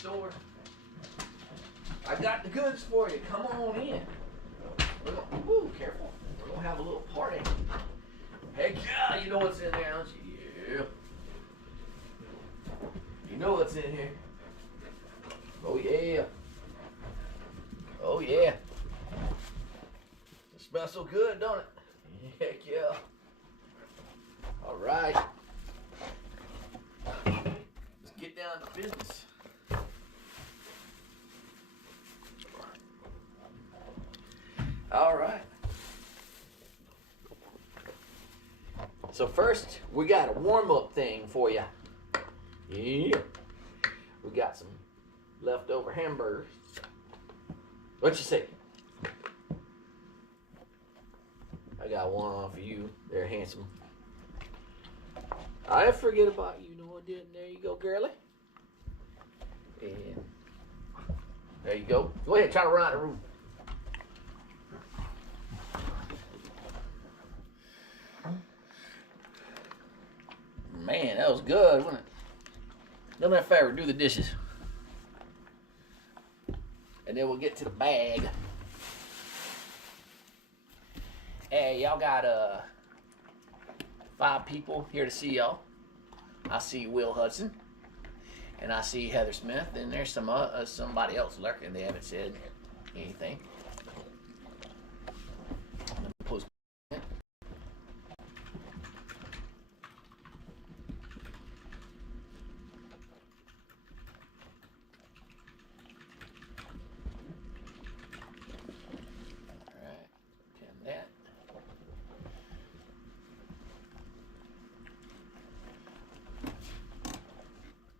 store. I got the goods for you. Come on in. Woo, careful. We're gonna have a little party. Heck yeah, you know what's in there, don't you? Yeah. You know what's in here. Oh yeah. Oh yeah. It smells so good, don't it? Heck yeah. All right. Let's get down to business. All right. So first, we got a warm-up thing for you. Yeah. We got some leftover hamburgers. What you say? I got one for you. There, handsome. I didn't forget about you. You know I didn't. There you go, girlie. And there you go. Go ahead, try to run out of the room. Man, that was good, wasn't it? Don't let Farrah do the dishes. And then we'll get to the bag. Hey, y'all got 5 people here to see y'all. I see Will Hudson. And I see Heather Smith. And there's somebody else lurking. They haven't said anything. Post.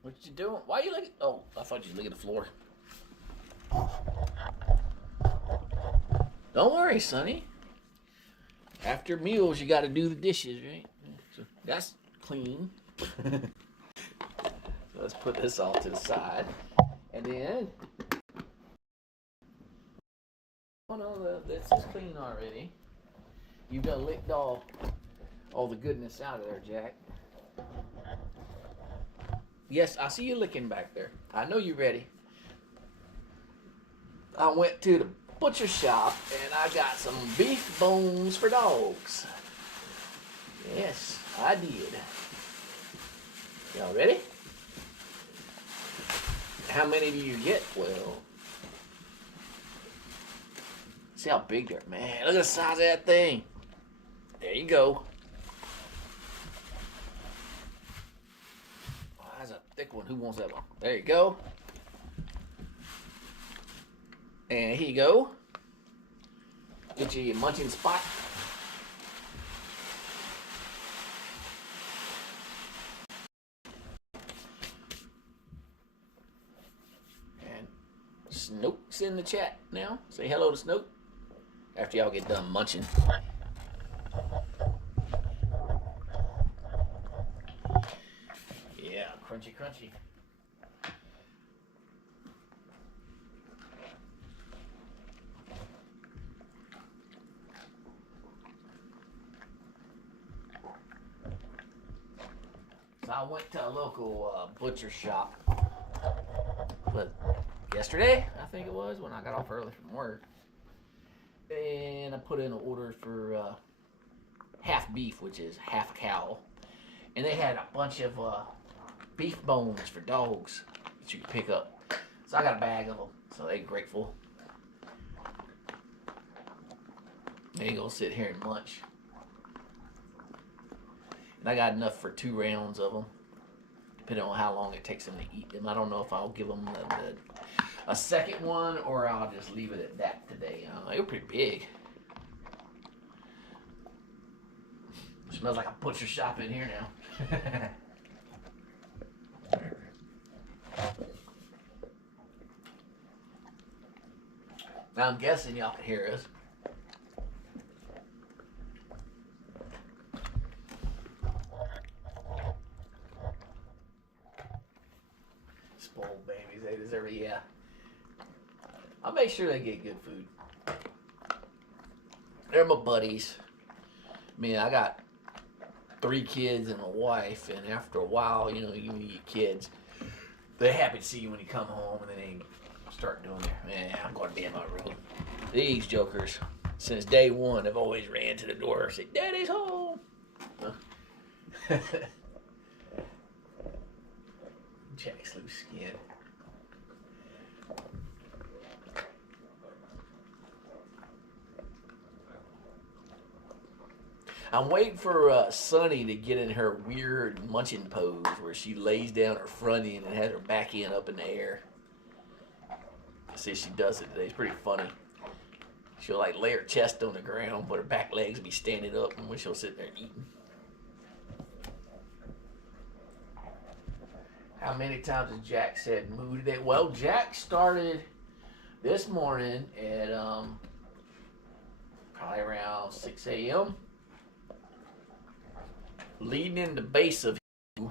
What you doing? Why are you looking? Oh, I thought you were looking at the floor. Don't worry, Sonny. After meals, you got to do the dishes, right? So that's clean. So let's put this all to the side. And then, oh no, this is clean already. You've done licked all the goodness out of there, Jack. Yes, I see you licking back there. I know you're ready. I went to the butcher shop and I got some beef bones for dogs. Yes, I did. Y'all ready? How many do you get? Well, see how big they're. Man, look at the size of that thing. There you go. That's a thick one. Who wants that one? There you go. And here you go. Get you your munching spot. And Snoke's in the chat now. Say hello to Snoke after y'all get done munching. Yeah, crunchy, crunchy. So I went to a local butcher shop yesterday, I think it was, when I got off early from work. And I put in an order for half beef, which is half cow. And they had a bunch of beef bones for dogs that you can pick up. So I got a bag of them. So they're grateful. They gonna sit here and munch. And I got enough for 2 rounds of them, depending on how long it takes them to eat them. I don't know if I'll give them a second one or I'll just leave it at that today. They were pretty big. It smells like a butcher shop in here now. Now I'm guessing y'all can hear us. Spoiled babies, they deserve it, yeah. I'll make sure they get good food. They're my buddies. I mean, I got 3 kids and a wife, and after a while, you know, you need kids. They're happy to see you when you come home, and then they start doing their, man, I'm going to be in my room. These jokers, since day one, have always ran to the door and said, Daddy's home. Jack's loose skin. I'm waiting for Sunny to get in her weird munching pose where she lays down her front end and has her back end up in the air. See if she does it today. It's pretty funny. She'll like lay her chest on the ground, but her back legs will be standing up when she'll sit there eating. How many times has Jack said moo today? Well, Jack started this morning at probably around 6 a.m. leading in the base of you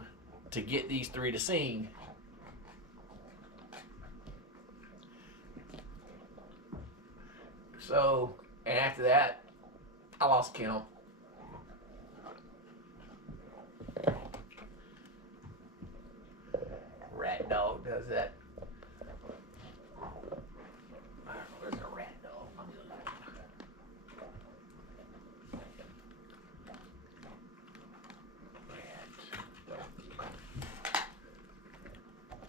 to get these three to sing. So, and after that, I lost count. Rat dog does that. Where's a rat dog?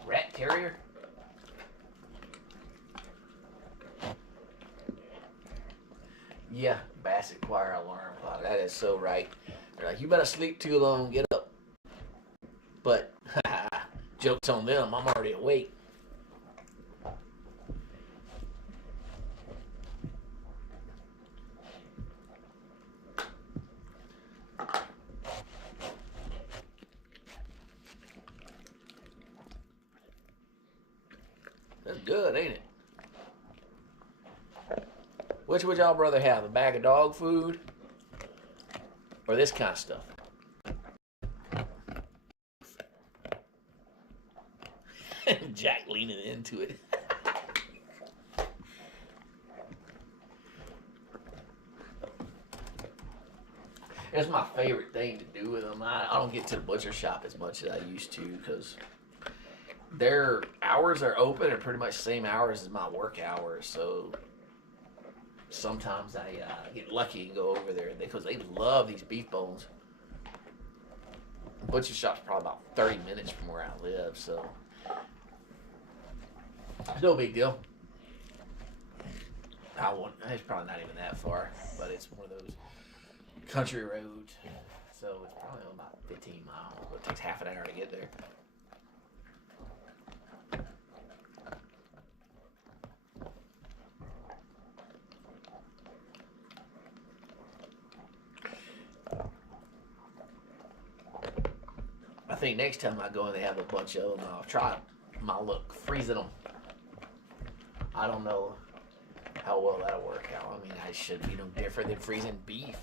Rat terrier? Yeah, Bassett choir alarm clock. That is so right. They're like, you better sleep too long, get up. But, joke's on them, I'm already awake. That's good, ain't it? Which would y'all rather have, a bag of dog food or this kind of stuff? Jack leaning into it. It's my favorite thing to do with them. I don't get to the butcher shop as much as I used to because their hours are open at pretty much the same hours as my work hours. So sometimes I get lucky and go over there because they love these beef bones. The butcher shop's probably about 30 minutes from where I live, so it's no big deal. It's probably not even that far, but it's one of those country roads, so it's probably about 15 miles, but it takes half an hour to get there. I think next time I go and they have a bunch of them, I'll try my luck freezing them. I don't know how well that'll work out. I mean, I should be no different than freezing beef,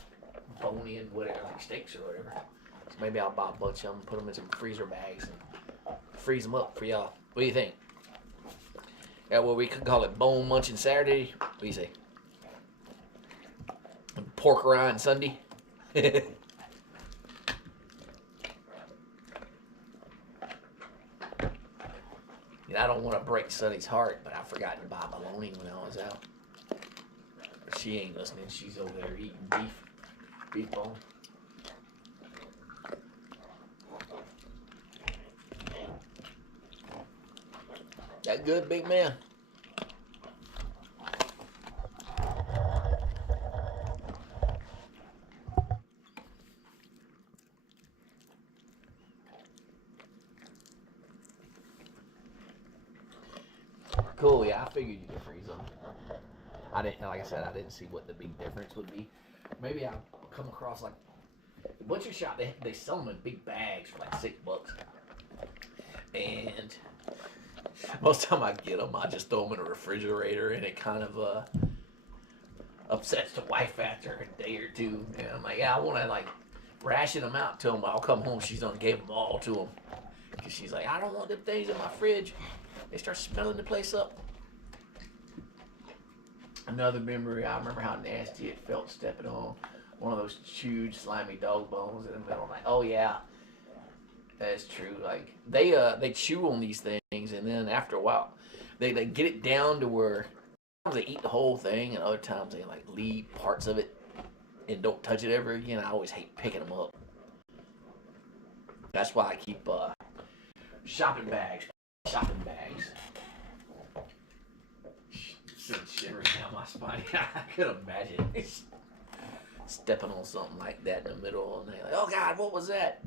bone-in, whatever, like steaks or whatever. So maybe I'll buy a bunch of them, put them in some freezer bags, and freeze them up for y'all. What do you think? Yeah, well, we could call it Bone Munching Saturday. What do you say? Pork rind Sunday. I don't want to break Sunny's heart, but I forgot to buy bologna when I was out. But she ain't listening. She's over there eating beef bone. That good, big man? Cool, yeah, I figured you could freeze them. I didn't, like I said, I didn't see what the big difference would be. Maybe I'll come across like the butcher shop. They sell them in big bags for like $6, and most of the time I get them, I just throw them in a refrigerator, and it kind of upsets the wife after a day or two. And I'm like, yeah, I want to like ration them out to them, but I'll come home, she's done gave them all to them because she's like, I don't want them things in my fridge. They start smelling the place up. Another memory, I remember how nasty it felt stepping on one of those huge, slimy dog bones in the middle. I'm like, oh yeah. That's true. Like they chew on these things, and then after a while, they get it down to where sometimes they eat the whole thing, and other times they like leave parts of it and don't touch it ever again. I always hate picking them up. That's why I keep shopping bags. Shopping bags. Send shivers down my spine. I could imagine stepping on something like that in the middle, and they're like, "Oh God, what was that?"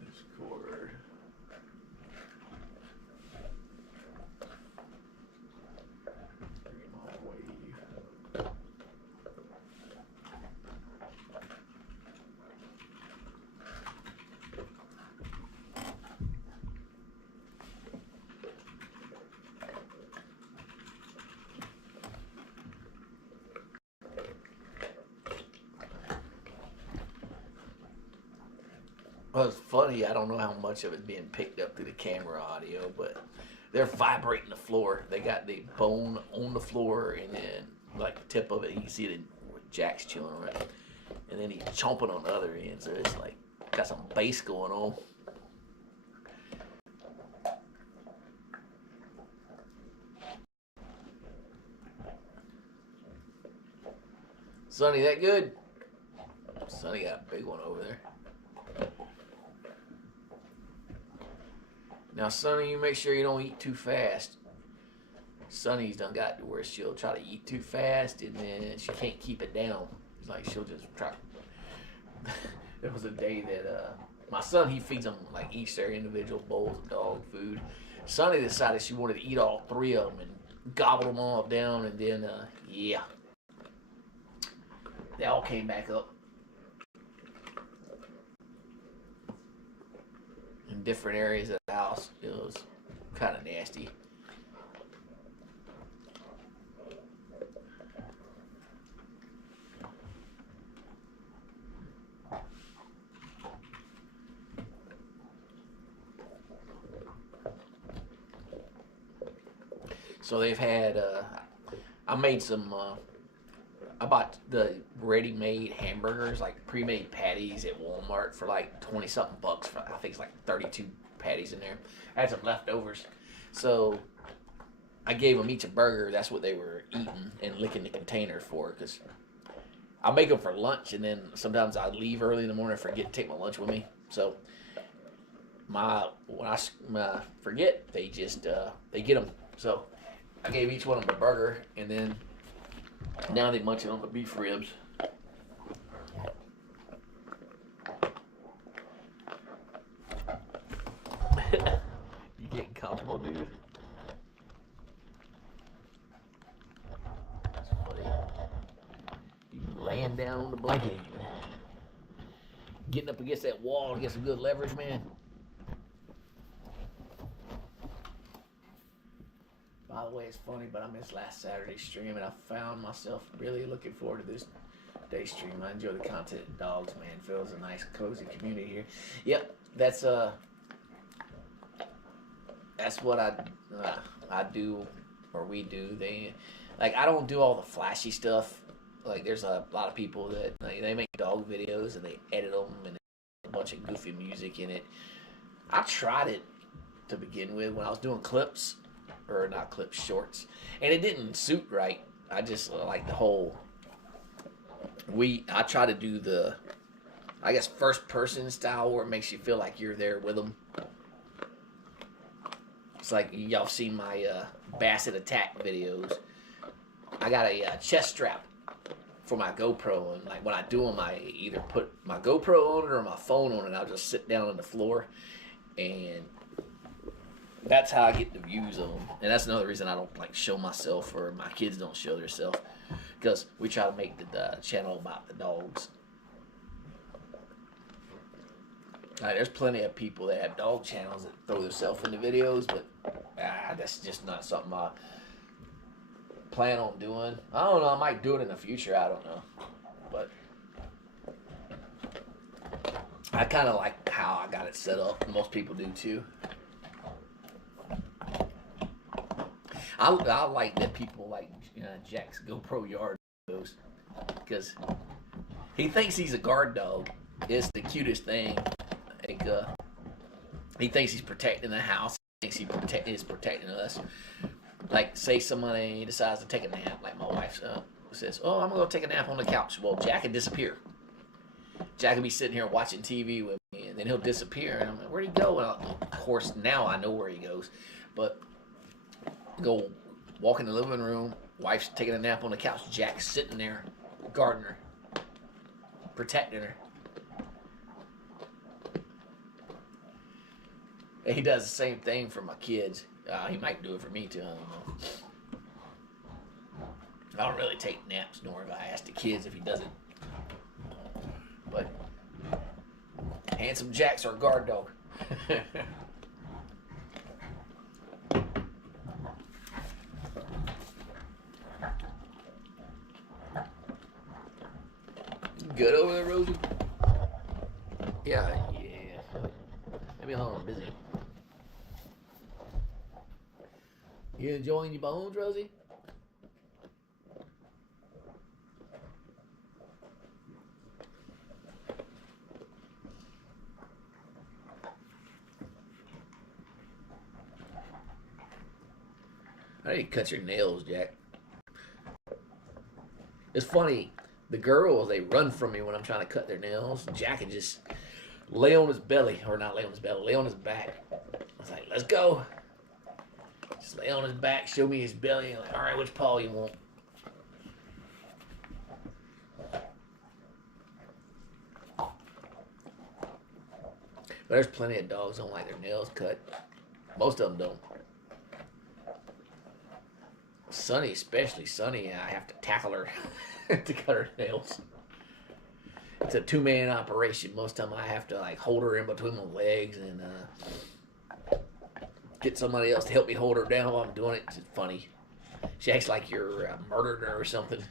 Discord. Well, it's funny. I don't know how much of it's being picked up through the camera audio, but they're vibrating the floor. They got the bone on the floor, and then like the tip of it, you can see the Jack's chewing on it, and then he's chomping on the other end. So it's like got some bass going on. Sonny, that good? Sonny got a big one over there. Now, Sonny, you make sure you don't eat too fast. Sonny's done got to where she'll try to eat too fast, and then she can't keep it down. It's like she'll just try. There was a day that my son, he feeds them like each their individual bowls of dog food. Sonny decided she wanted to eat all three of them and gobbled them all down, and then yeah, they all came back up. In different areas of the house. It was kind of nasty. So they've had, I made some, I bought the ready-made hamburgers, like pre-made patties at Walmart for like 20-something bucks. For, I think it's like 32 patties in there. I had some leftovers. So I gave them each a burger. That's what they were eating and licking the container for. Because I make them for lunch, and then sometimes I leave early in the morning and forget to take my lunch with me. So when I forget, they just, they get them. So I gave each one of them a burger, and then now they munching on the beef ribs. You getting comfortable, dude? That's funny. You laying down on the blanket, getting up against that wall to get some good leverage, man. By the way, it's funny, but I missed last Saturday's stream, and I found myself really looking forward to this day's stream. I enjoy the content of dogs, man. It feels a nice, cozy community here. Yep, that's what I do, or we do. I don't do all the flashy stuff. Like, there's a lot of people that they make dog videos and they edit them and a bunch of goofy music in it. I tried it to begin with when I was doing clips. Or not clips, shorts, and it didn't suit right. I just like the whole. I try to do the, I guess, first person style where it makes you feel like you're there with them. It's like y'all seen my Basset attack videos. I got a chest strap for my GoPro, and like when I do them, I either put my GoPro on it or my phone on it. I'll just sit down on the floor, and that's how I get the views of them. And that's another reason I don't like show myself, or my kids don't show themselves, because we try to make the channel about the dogs. There's plenty of people that have dog channels that throw themselves into videos, but that's just not something I plan on doing. I don't know. I might do it in the future. I don't know. But I kind of like how I got it set up. Most people do too. I like that people like Jack's GoPro yard goes because he thinks he's a guard dog. It's the cutest thing. Like, he thinks he's protecting the house. He thinks he's protecting us. Like, say somebody decides to take a nap, like my wife says, "Oh, I'm gonna go take a nap on the couch." Well, Jack would disappear. Jack would be sitting here watching TV with me, and then he'll disappear. And I'm like, "Where'd he go?" And of course, now I know where he goes. But go walk in the living room. Wife's taking a nap on the couch. Jack's sitting there, guarding her, protecting her. And he does the same thing for my kids. He might do it for me too. I don't know. I don't really take naps, nor have I asked the kids if he does it. But Handsome Jack's our guard dog. Good over there, Rosie? Yeah. Maybe I'm busy. You enjoying your bones, Rosie? I need to cut your nails, Jack. It's funny. The girls, they run from me when I'm trying to cut their nails. Jack can just lay on his belly, or not lay on his belly, lay on his back. I was like, let's go. Just lay on his back, show me his belly. I'm like, all right, which paw you want? But there's plenty of dogs don't like their nails cut. Most of them don't. Sunny, especially Sunny, I have to tackle her to cut her nails. It's a two-man operation. Most of the time I have to like hold her in between my legs and get somebody else to help me hold her down while I'm doing it. It's funny. She acts like you're murdering her or something.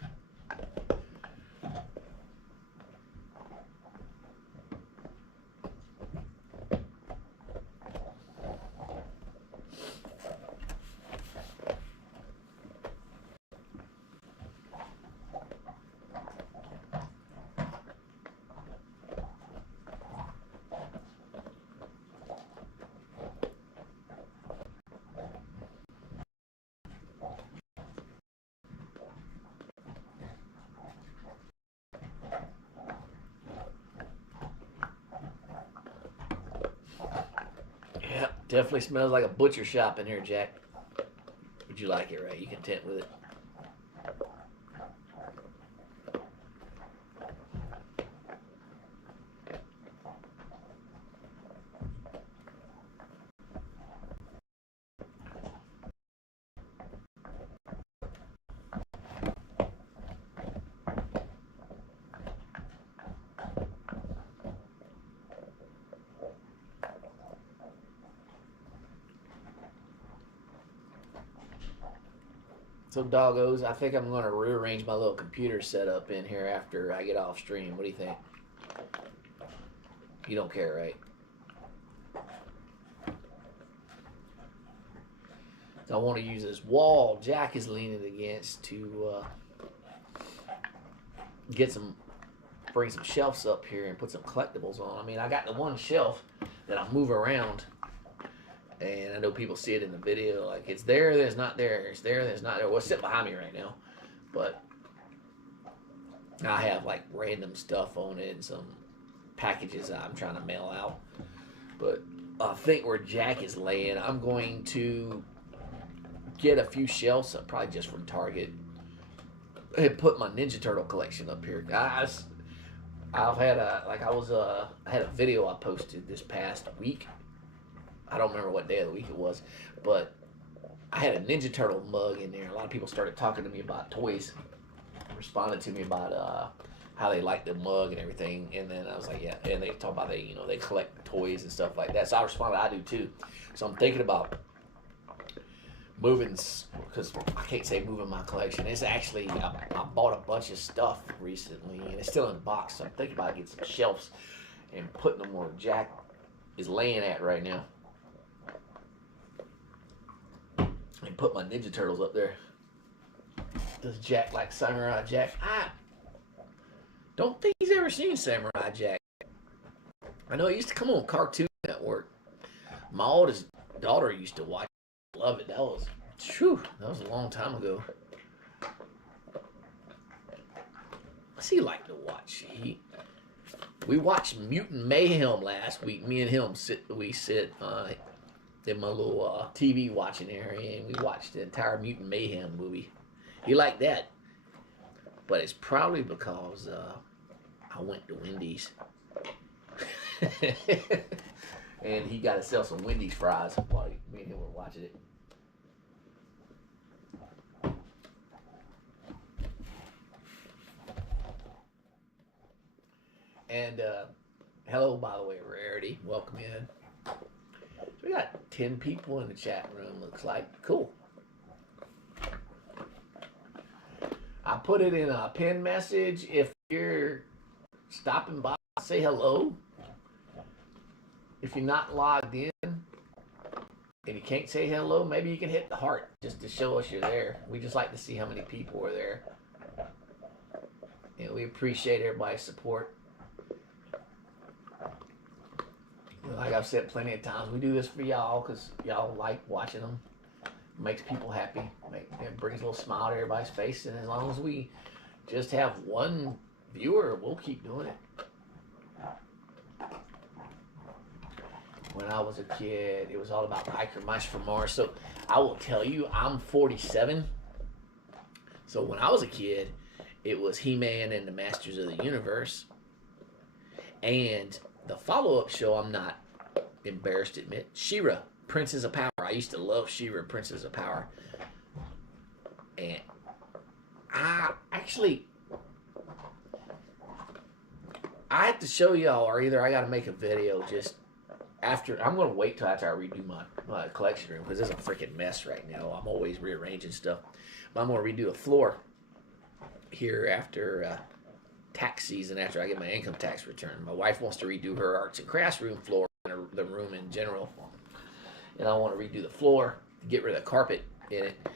Definitely smells like a butcher shop in here, Jack. Would you like it, right? You content with it? So doggos, I think I'm going to rearrange my little computer setup in here after I get off stream. What do you think? You don't care, right? So I want to use this wall Jack is leaning against to bring some shelves up here and put some collectibles on. I mean, I got the one shelf that I move around. And I know people see it in the video, like it's there, then it's not there. It's there, then it's not there. Well, it's sitting behind me right now. But I have like random stuff on it and some packages I'm trying to mail out. But I think where Jack is laying, I'm going to get a few shelves, probably just from Target, and put my Ninja Turtle collection up here. I've had I had a video I posted this past week. I don't remember what day of the week it was, but I had a Ninja Turtle mug in there. A lot of people started talking to me about toys, responded to me about how they like the mug and everything. And then I was like, yeah. And they talk about they collect toys and stuff like that. So I responded, I do too. So I'm thinking about moving, because I can't say moving my collection. It's actually I bought a bunch of stuff recently, and it's still in the box. So I'm thinking about getting some shelves and putting them where Jack is laying at right now. And put my Ninja Turtles up there. Does Jack like Samurai Jack? I don't think he's ever seen Samurai Jack. I know it used to come on Cartoon Network. My oldest daughter used to watch it. Love it. That was a long time ago. What's he like to watch? We watched Mutant Mayhem last week. Me and him sit in my little TV watching area, and we watched the entire Mutant Mayhem movie. He liked that, but it's probably because I went to Wendy's, and he got to sell some Wendy's fries while me and him were watching it. And hello, by the way, Rarity. Welcome in. So we got 10 people in the chat room, looks like. Cool. I put it in a pinned message. If you're stopping by, say hello. If you're not logged in and you can't say hello, maybe you can hit the heart just to show us you're there. We just like to see how many people are there. And we appreciate everybody's support. Like I've said plenty of times, we do this for y'all because y'all like watching them. It makes people happy. It brings a little smile to everybody's face. And as long as we just have one viewer, we'll keep doing it. When I was a kid, it was all about Hiker Mice from Mars. So I will tell you, I'm 47. So when I was a kid, it was He-Man and the Masters of the Universe. And the follow-up show, I'm not embarrassed to admit, She-Ra, Princess of Power. I used to love She-Ra, Princess of Power. And I have to show y'all, or either I got to make a video just after. I'm going to wait till after I redo my collection room because it's a freaking mess right now. I'm always rearranging stuff. But I'm going to redo the floor here after tax season, after I get my income tax return. My wife wants to redo her arts and crafts room floor and the room in general. And I want to redo the floor to get rid of the carpet in it.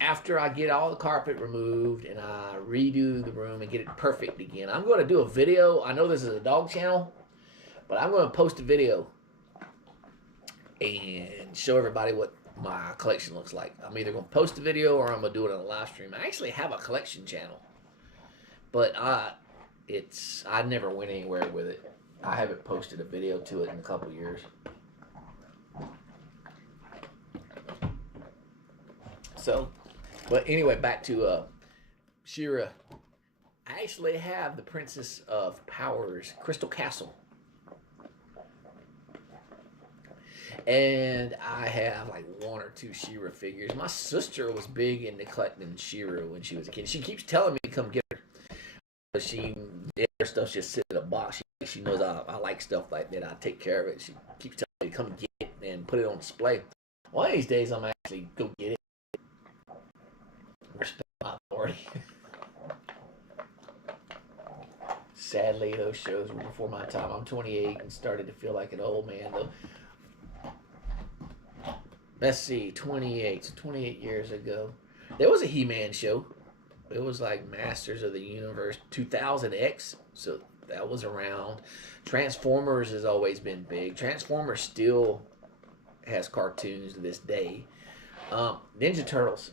After I get all the carpet removed and I redo the room and get it perfect again, I'm going to do a video. I know this is a dog channel, but I'm going to post a video and show everybody what my collection looks like. I'm either going to post a video or I'm going to do it on a live stream. I actually have a collection channel, but I never went anywhere with it. I haven't posted a video to it in a couple years. So, but anyway, back to She-Ra. I actually have the Princess of Power's Crystal Castle. And I have like one or two She-Ra figures. My sister was big into collecting She-Ra when she was a kid. She keeps telling me to come get her. But her stuff just sits in a box. She knows I like stuff like that. I take care of it. She keeps telling me to come get it and put it on display. One of these days, I'm actually go get it. Respect my authority. Sadly, those shows were before my time. I'm 28 and started to feel like an old man, though. Let's see, 28. So 28 years ago, there was a He-Man show. It was like Masters of the Universe 2000X. So that was around. Transformers has always been big. Transformers still has cartoons to this day. Ninja Turtles.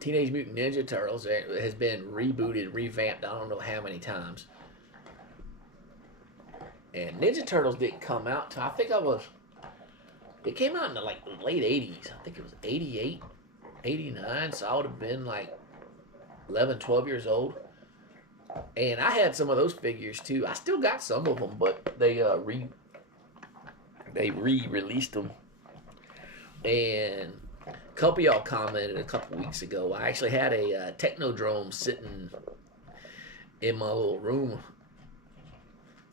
Teenage Mutant Ninja Turtles has been rebooted, revamped, I don't know how many times. And Ninja Turtles didn't come out till it came out in the late 80s. I think it was 88, 89, so I would have been like 11, 12 years old. And I had some of those figures too. I still got some of them, but they re-released them. And a couple of y'all commented a couple weeks ago. I actually had a Technodrome sitting in my little room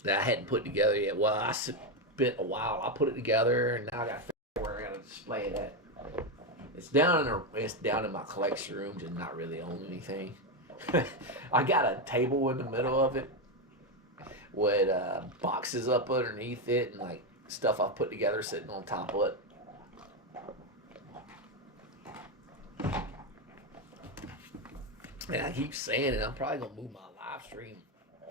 that I hadn't put together yet. Well, I spent a while. I put it together, and now I got to figure where I got to display it at. It's down in my collection room, just not really on anything. I got a table in the middle of it with boxes up underneath it and like stuff I've put together sitting on top of it. And I keep saying it, I'm probably gonna move my live stream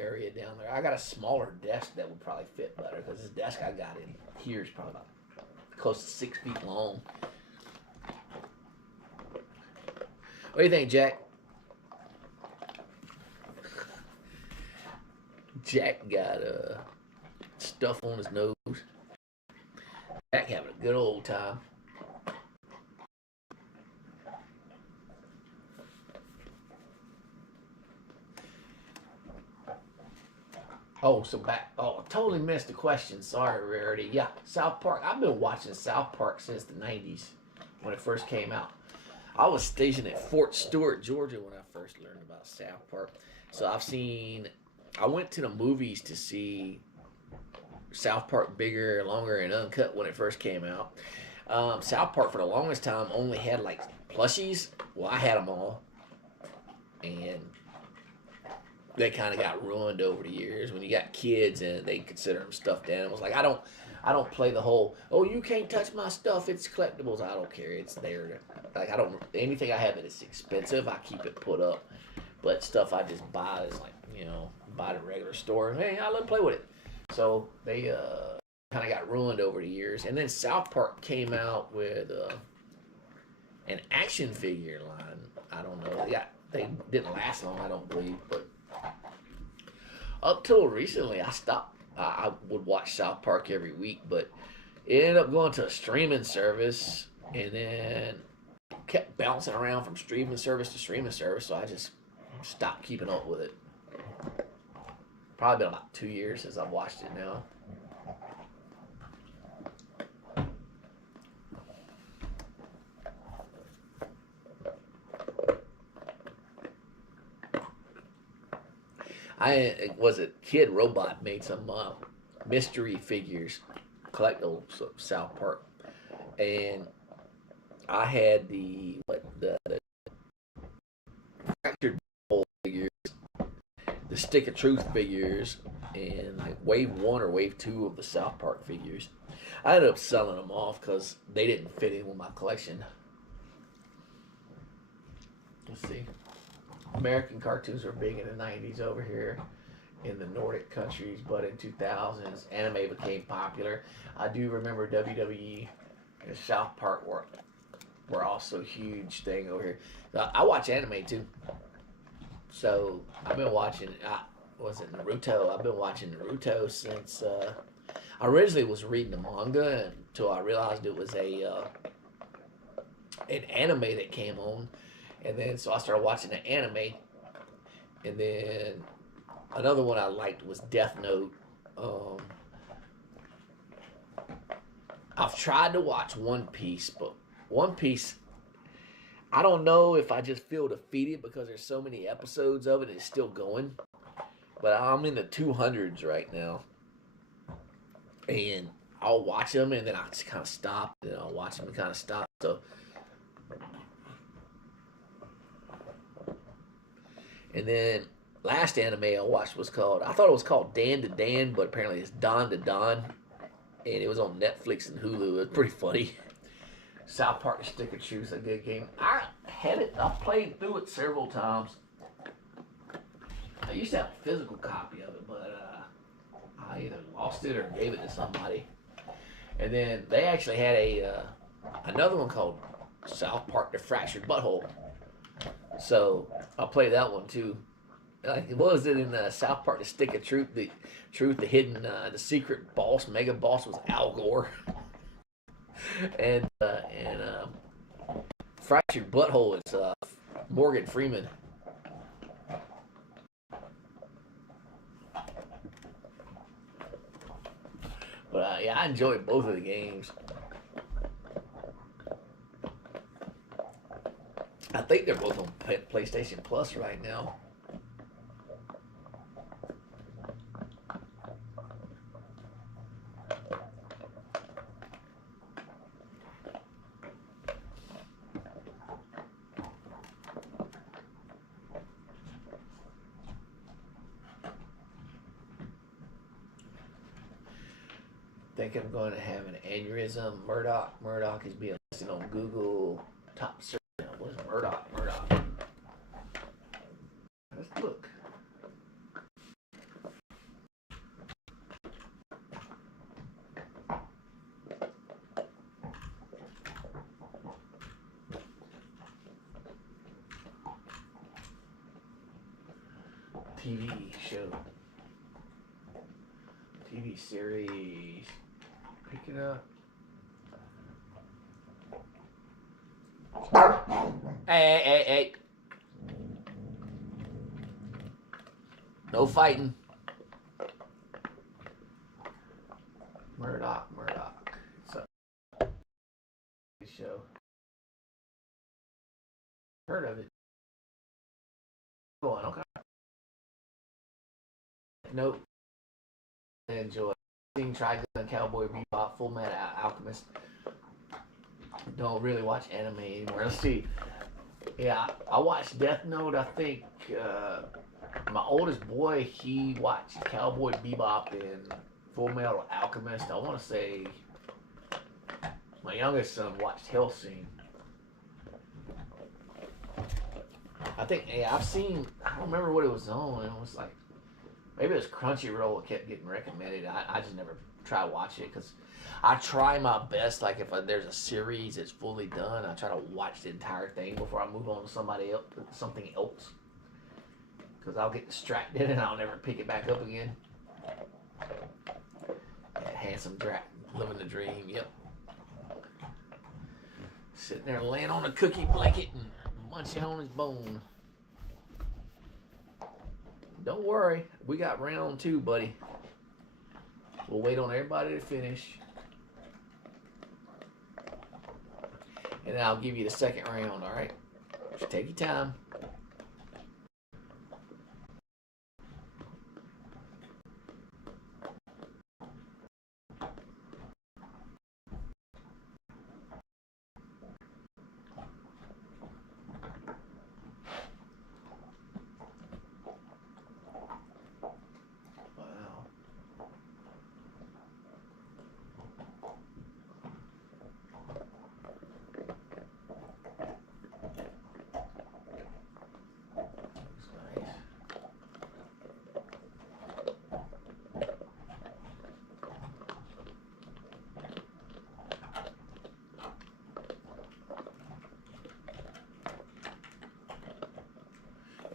area down there. I got a smaller desk that would probably fit better because this desk I got in here is probably about close to 6 feet long. What do you think, Jack? Jack got stuff on his nose. Jack having a good old time. Oh, so back. Oh, I totally missed the question. Sorry, Rarity. Yeah, South Park. I've been watching South Park since the 90s when it first came out. I was stationed at Fort Stewart, Georgia when I first learned about South Park. So I went to the movies to see South Park Bigger, Longer, and Uncut when it first came out. South Park for the longest time only had like plushies. Well, I had them all. And they kind of got ruined over the years. When you got kids and they consider them stuffed animals. Like I don't play the whole, oh, you can't touch my stuff, it's collectibles. I don't care. It's there. Like I don't, anything I have that is expensive, I keep it put up. But stuff I just buy is like, buy at a regular store. Hey, I let them play with it. So they kind of got ruined over the years. And then South Park came out with an action figure line. I don't know. They didn't last long, I don't believe. But up till recently, I stopped. I would watch South Park every week, but it ended up going to a streaming service, and then kept bouncing around from streaming service to streaming service. So I just stopped keeping up with it. Probably been about 2 years since I've watched it now. I was a kid robot made some mystery figures, collectibles of South Park, and I had the fractured bowl figures, the Stick of Truth figures, and like Wave 1 or Wave 2 of the South Park figures. I ended up selling them off because they didn't fit in with my collection. Let's see. American cartoons were big in the 90s over here in the Nordic countries, but in 2000s, anime became popular. I do remember WWE and South Park were also a huge thing over here. I watch anime too. So I've been watching, was it Naruto? I've been watching Naruto since, I originally was reading the manga until I realized it was an anime that came on. And then, so I started watching the anime. And then another one I liked was Death Note. I've tried to watch One Piece, but One Piece, I don't know if I just feel defeated because there's so many episodes of it and it's still going. But I'm in the 200s right now. And I'll watch them and then I just kind of stop. And then I'll watch them and kind of stop. So, and then last anime I watched was called, I thought it was called Dan to Dan, but apparently it's Don to Don. And it was on Netflix and Hulu. It was pretty funny. South Park Stick of Truth, a good game. I played through it several times. I used to have a physical copy of it, but I either lost it or gave it to somebody. And then they actually had another one called South Park The Fractured Butthole. So I played that one too. Like, what was it in South Park? The Stick of Truth, the hidden, the secret boss, mega boss was Al Gore, and Fractured Butthole is Morgan Freeman. But yeah, I enjoyed both of the games. I think they're both on PlayStation Plus right now. Think I'm going to have an aneurysm. Murdoch is being listed on Google top search. What's Murdoch? TV show. TV series. Pick it up. Hey, hey, hey. No fighting. Murdoch. It's a show. Heard of it. Go on, okay. Nope. Enjoy. Trigun, Cowboy Bebop, Full Metal Alchemist. Don't really watch anime anymore. Let's see. Yeah, I watched Death Note. I think my oldest boy, he watched Cowboy Bebop and Full Metal Alchemist. I want to say my youngest son watched Hellsing. I think, yeah, I've seen, I don't remember what it was on. It was like, maybe it was Crunchyroll that kept getting recommended. I just never try to watch it because I try my best. Like if there's a series that's fully done, I try to watch the entire thing before I move on to something else. Because I'll get distracted and I'll never pick it back up again. Yeah, Handsome Jack, living the dream. Yep. Sitting there laying on a cookie blanket and munching on his bone. Don't worry, we got round 2, buddy. We'll wait on everybody to finish. And then I'll give you the second round, alright? Just take your time.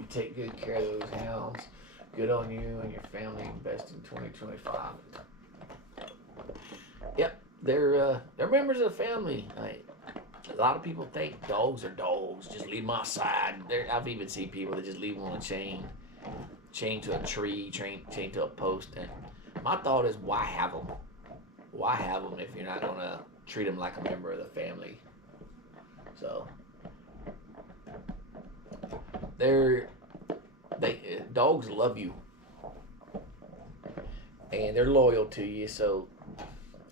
Take good care of those hounds. Good on you and your family. Best in 2025. Yep, they're members of the family. Like, a lot of people think dogs are dogs. Just leave them outside. I've even seen people that just leave them on a chain to a tree, chain to a post. And my thought is, why have them? Why have them if you're not gonna treat them like a member of the family? So dogs love you and they're loyal to you. So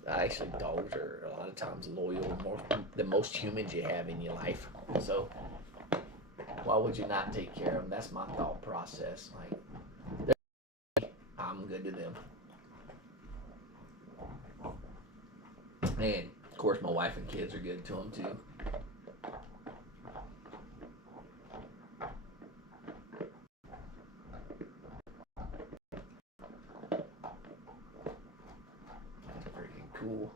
actually, dogs are a lot of times loyal more than most humans you have in your life. So why would you not take care of them? That's my thought process. Like, I'm good to them. And of course, my wife and kids are good to them too. Cool.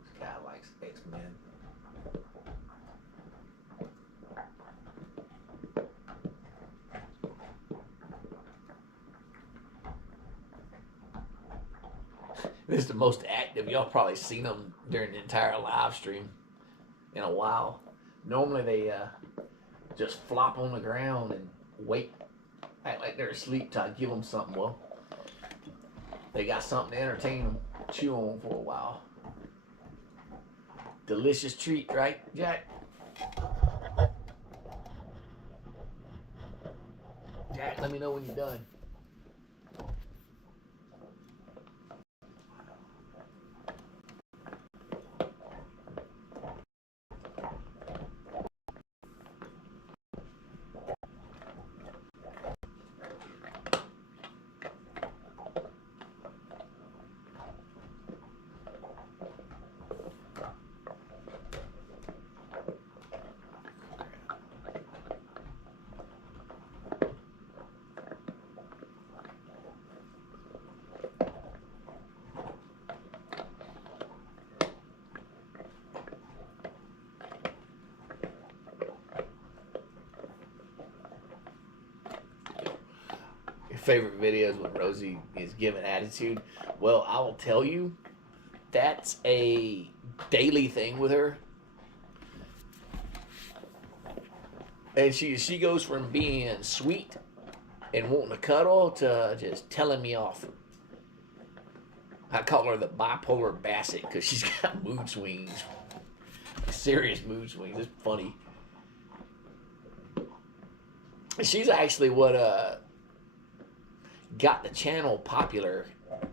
This guy likes X-Men. This is the most active. Y'all probably seen them during the entire live stream in a while. Normally they just flop on the ground and wait, act like they're asleep till I give them something. Well, they got something to entertain them, chew on for a while. Delicious treat, right, Jack? Jack, let me know when you're done. favorite videos when Rosie is giving attitude. Well, I will tell you, that's a daily thing with her. And she goes from being sweet and wanting to cuddle to just telling me off. I call her the bipolar Basset because she's got mood swings. Serious mood swings. It's funny. She's actually what got the channel popular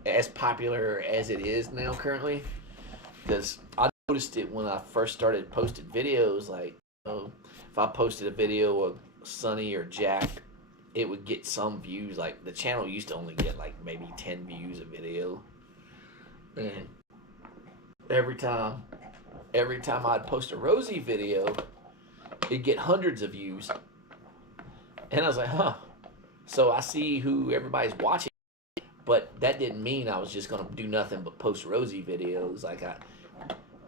as it is now currently. Because I noticed it when I first started posting videos. Like, if I posted a video of Sonny or Jack, it would get some views. Like, the channel used to only get like maybe 10 views a video. And every time I'd post a Rosie video, it'd get hundreds of views. And I was like, huh. So I see who everybody's watching, but that didn't mean I was just gonna do nothing but post Rosie videos. Like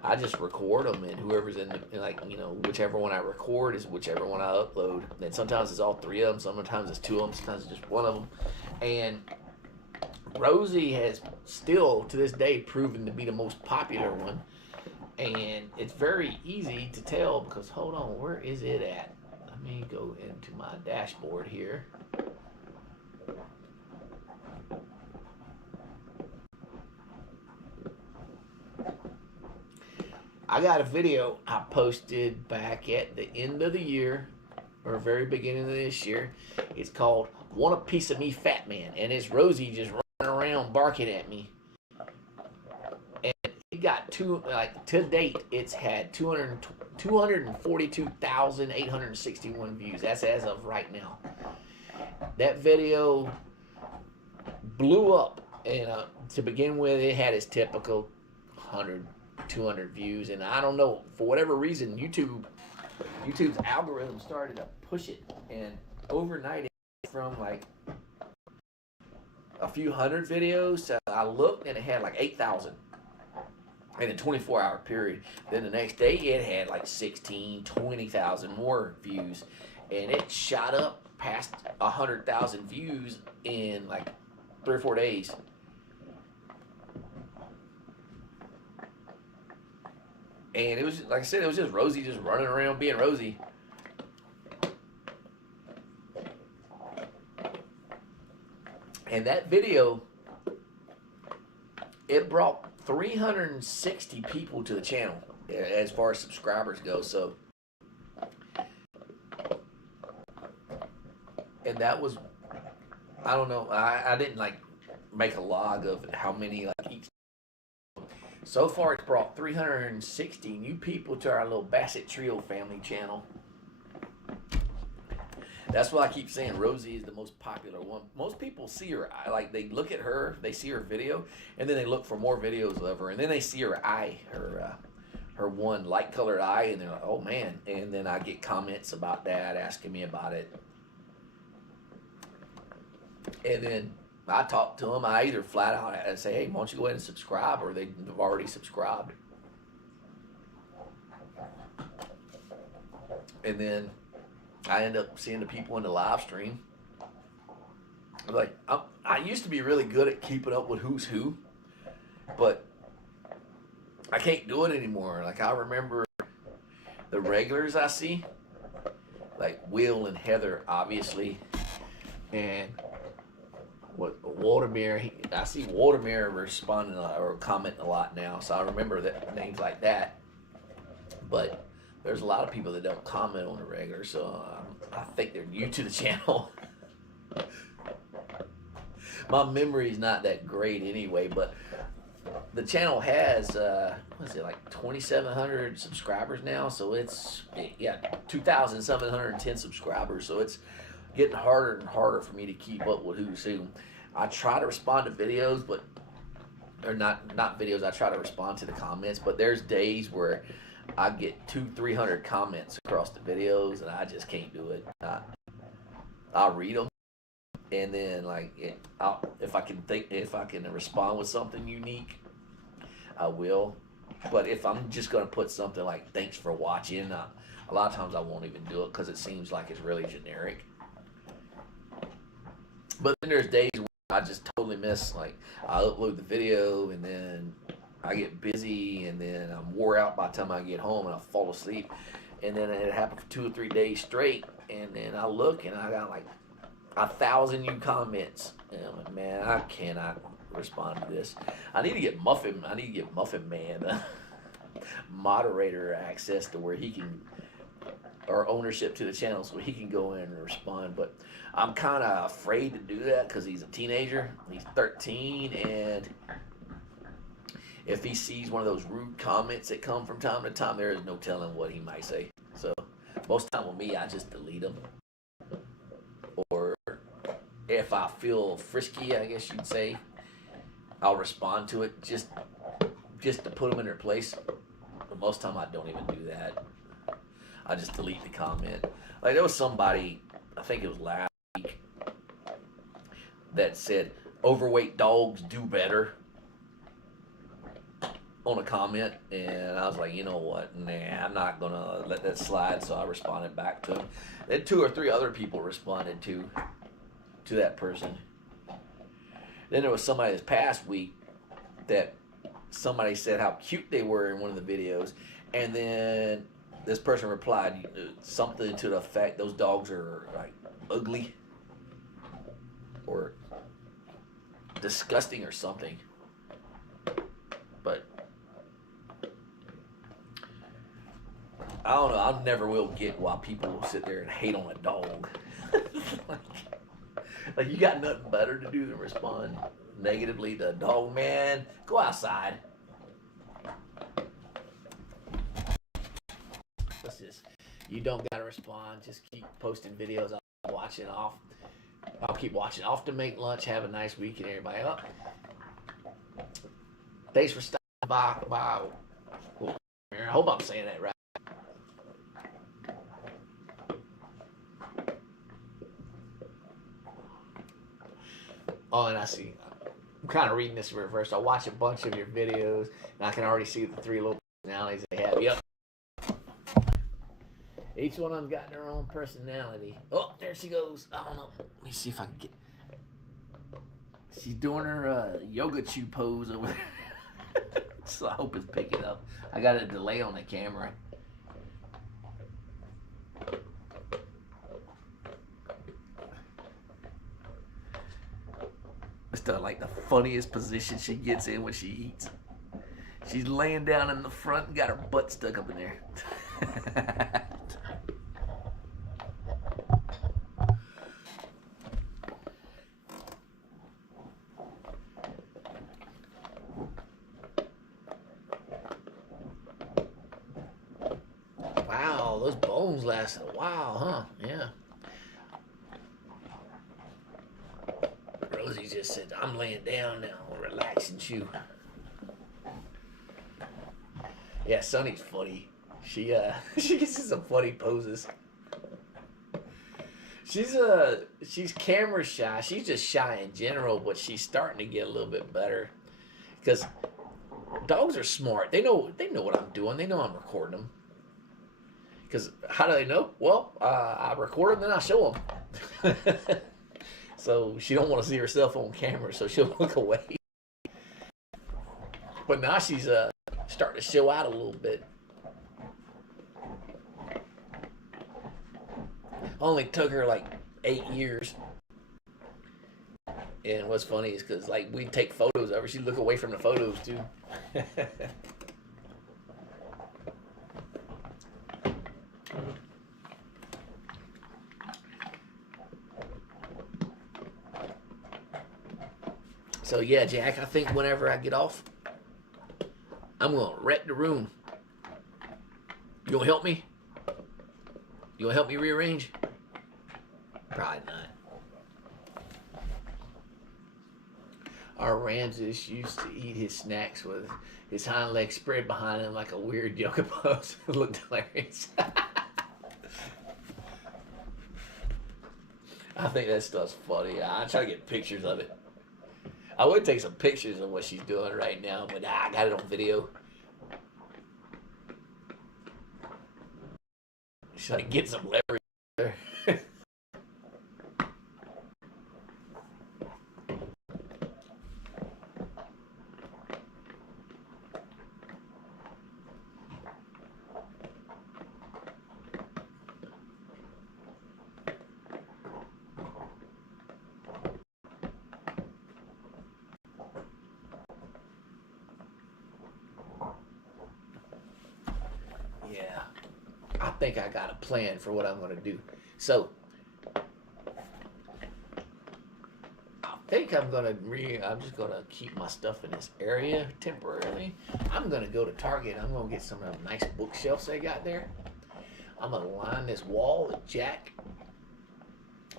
I just record them, and whoever's in like, you know, whichever one I record is whichever one I upload. And sometimes it's all three of them, sometimes it's two of them, sometimes it's just one of them. And Rosie has still, to this day, proven to be the most popular one. And it's very easy to tell because, hold on, where is it at? Let me go into my dashboard here. I got a video I posted back at the end of the year, or very beginning of this year. It's called "Want a Piece of Me, Fat Man," and it's Rosie just running around barking at me. And it got to date, it's had 242,861 views. That's as of right now. That video blew up, and to begin with, it had its typical 100, 200 views, and I don't know, for whatever reason, YouTube's algorithm started to push it, and overnight it went from like a few hundred videos to, I looked and it had like 8,000 in a 24-hour period. Then the next day it had like 16, 20,000 more views, and it shot up past 100,000 views in like 3 or 4 days. And it was, like I said, it was just Rosie just running around being Rosie. And that video, it brought 360 people to the channel as far as subscribers go. So, and that was, I don't know, I didn't like make a log of how many like each. So far, it's brought 360 new people to our little Basset Trio family channel. That's why I keep saying Rosie is the most popular one. Most people see her, like they look at her, they see her video, and then they look for more videos of her, and then they see her eye, her one light colored eye, and they're like, oh man. And then I get comments about that, asking me about it. And then I talk to them. I either flat out say, hey, why don't you go ahead and subscribe, or they've already subscribed. And then I end up seeing the people in the live stream. Like, I used to be really good at keeping up with who's who, but I can't do it anymore. Like, I remember the regulars I see, like Will and Heather, obviously, and Waldemar. I see Waldemar responding or commenting a lot now, so I remember that names like that. But there's a lot of people that don't comment on the regular, so I think they're new to the channel. My memory's not that great anyway, but the channel has, what is it, like 2,700 subscribers now, so it's, 2,710 subscribers, so it's getting harder and harder for me to keep up with who's who. I try to respond to videos, but, or not videos, I try to respond to the comments, but there's days where I get 200-300 comments across the videos, and I just can't do it. I'll read them, and then if I can respond with something unique, I will. But if I'm just gonna put something like "thanks for watching," a lot of times I won't even do it because it seems like it's really generic. But then there's days where I just totally miss. Like I upload the video and then I get busy and then I'm wore out by the time I get home and I fall asleep. And then it happened for 2 or 3 days straight. And then I look and I got like 1,000 new comments. And I'm like, man, I cannot respond to this. I need to get Muffin Man moderator access to where he can, or ownership to the channel so he can go in and respond. But I'm kind of afraid to do that because he's a teenager. He's 13, and if he sees one of those rude comments that come from time to time, there is no telling what he might say. So most of the time with me, I just delete them. Or if I feel frisky, I guess you'd say, I'll respond to it just to put them in their place. But most of the time I don't even do that. I just delete the comment. Like there was somebody, I think it was last week, that said overweight dogs do better on a comment, and I was like, you know what, nah, I'm not gonna let that slide. So I responded back to him. Then 2 or 3 other people responded to that person. Then there was somebody this past week that somebody said how cute they were in one of the videos, and then this person replied something to the effect, those dogs are like ugly or disgusting or something. But I don't know, I never will get why people will sit there and hate on a dog. like you got nothing better to do than respond negatively to a dog, man. Go outside. What's this? You don't gotta respond. Just keep posting videos. I'll keep watching off to make lunch. Have a nice weekend, everybody. Up. Thanks for stopping by. I hope I'm saying that right. Oh, and I see. I'm kind of reading this in reverse. I watch a bunch of your videos, and I can already see the 3 little personalities they have. Yep. Each one of them got their own personality. Oh, there she goes. I don't know. Let me see if I can get. She's doing her yoga chew pose over there. So I hope it's picking up. I got a delay on the camera. It's like the funniest position she gets in when she eats. She's laying down in the front and got her butt stuck up in there. Wow, those bones lasted a while, huh? Yeah. Rosie just said, I'm laying down now, relax and chew. Yeah, Sunny's funny. She gets in some funny poses. She's camera shy. She's just shy in general, but she's starting to get a little bit better. Because dogs are smart. They know what I'm doing. They know I'm recording them. Because how do they know? Well, I record them, then I show them. So she don't want to see herself on camera, so she'll look away. But now she's starting to show out a little bit. Only took her like 8 years. And what's funny is because like we take photos of her, she'd look away from the photos too. So yeah, Jack, I think whenever I get off, I'm gonna wreck the room. You gonna help me? You gonna help me rearrange? Probably not. Our Ramses used to eat his snacks with his hind legs spread behind him like a weird yoga pose. It looked hilarious. I think that stuff's funny. I try to get pictures of it. I would take some pictures of what she's doing right now, but I got it on video. She's like, get some leverage there. think I got a plan for what I'm going to do. So I think I'm just going to keep my stuff in this area temporarily. I'm going to go to Target. I'm going to get some of them nice bookshelves they got there. I'm going to line this wall that Jack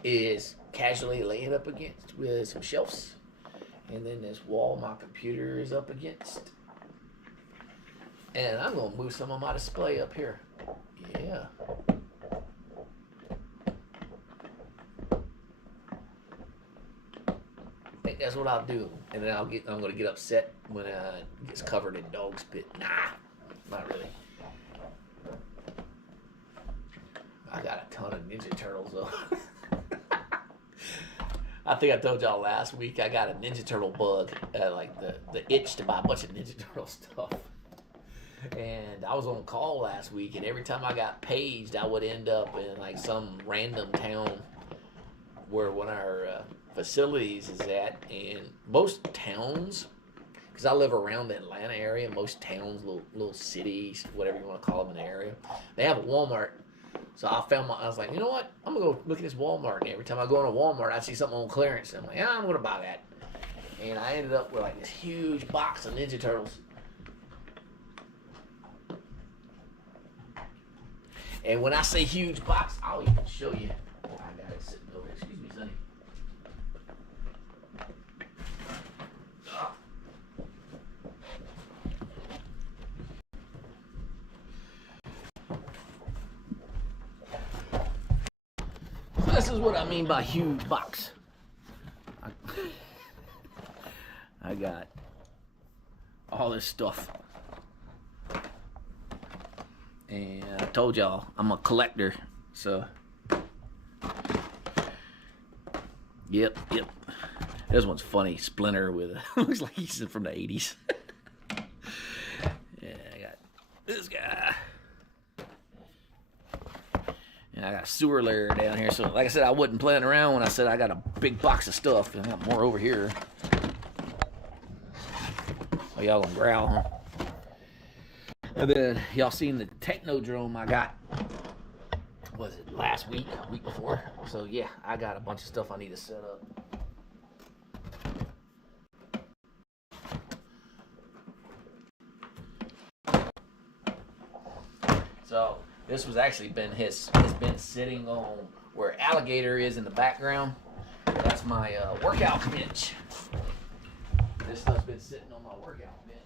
is casually laying up against with some shelves. And then this wall my computer is up against. And I'm going to move some of my display up here. Yeah. I think that's what I'll do. And then I'm going to get upset when it gets covered in dog spit. Nah, not really. I got a ton of Ninja Turtles though. I think I told y'all last week I got a Ninja Turtle bug, like the itch to buy a bunch of Ninja Turtle stuff. And I was on call last week, and every time I got paged, I would end up in like some random town where one of our facilities is at. And most towns, because I live around the Atlanta area, most towns, little cities, whatever you want to call them in the area, they have a Walmart. So I was like, you know what? I'm going to go look at this Walmart. And every time I go into Walmart, I see something on clearance. And I'm like, yeah, I'm going to buy that. And I ended up with like this huge box of Ninja Turtles. And when I say huge box, I'll even show you. I got it sitting over. Excuse me, Sonny. So this is what I mean by huge box. I got all this stuff. And I told y'all I'm a collector, so yep. This one's funny. Splinter with looks like he's from the 80s. Yeah, I got this guy. And I got a sewer layer down here. So like I said, I wasn't playing around when I said I got a big box of stuff. And I got more over here. Oh, y'all gonna growl, huh? And then y'all seen the Technodrome I got, was it last week, week before? So yeah, I got a bunch of stuff I need to set up. So this was actually it's been sitting on where Alligator is in the background. That's my workout bench. This stuff's been sitting on my workout bench.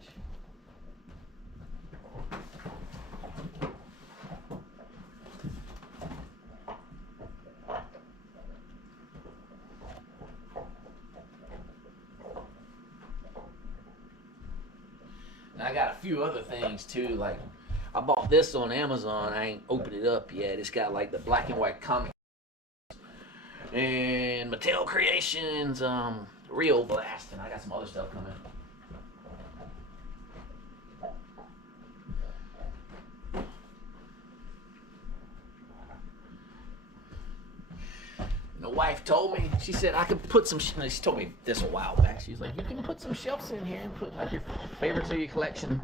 And I got a few other things too, like I bought this on Amazon. I ain't opened it up yet. It's got like the black and white comic and Mattel Creations, Rio Blast, and I got some other stuff coming. The wife told me, she said I could put some, she told me this a while back. She's like, you can put some shelves in here and put like your favorites of your collection.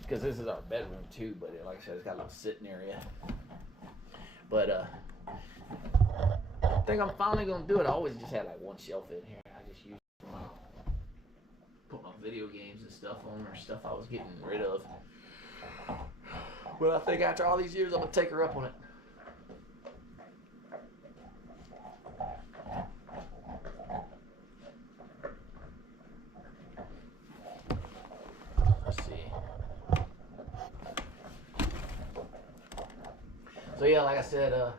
Because this is our bedroom too, but like I said, it's got a little sitting area. But I think I'm finally gonna do it. I always just had like one shelf in here. I just used it for put my video games and stuff on, or stuff I was getting rid of. But I think after all these years, I'm gonna take her up on it. Let's see. So yeah, like I said, I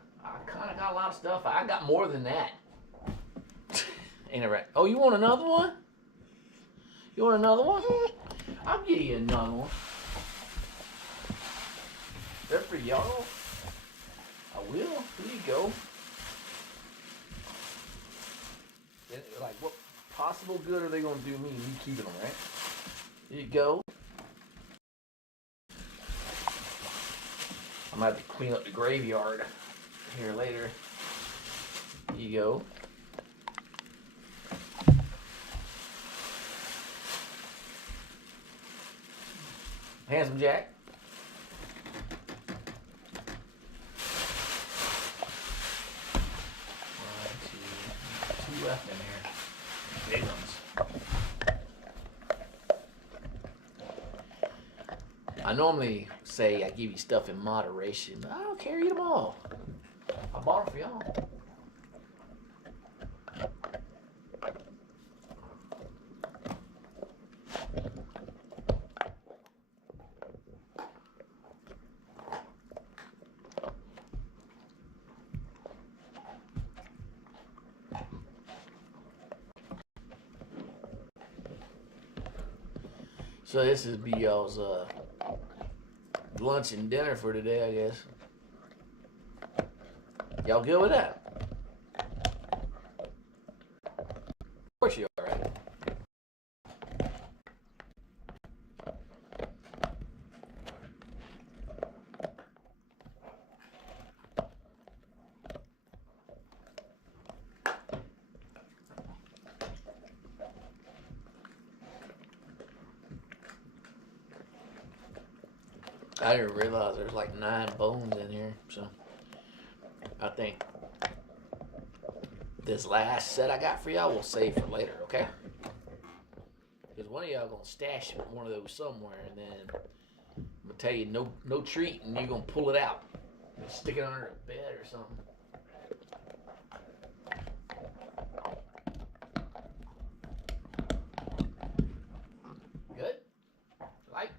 kind of got a lot of stuff. I got more than that. Ain't it right? Oh, you want another one? You want another one? I'll give you another one. They're for y'all. I will. Here you go. Like, what possible good are they going to do me? You keeping them, right? Here you go. I might have to clean up the graveyard here later. Here you go. Handsome Jack. I normally say I give you stuff in moderation, but I don't care. Eat them all. I bought them for y'all. So this is be y'all's lunch and dinner for today, I guess. Y'all good with that? Of course you are, right? I didn't realize there's like 9 bones in here, so I think this last set I got for y'all we'll save for later, okay? Because one of y'all gonna stash one of those somewhere, and then I'm gonna tell you no treat, and you're gonna pull it out, and stick it under the bed or something. Good? Like?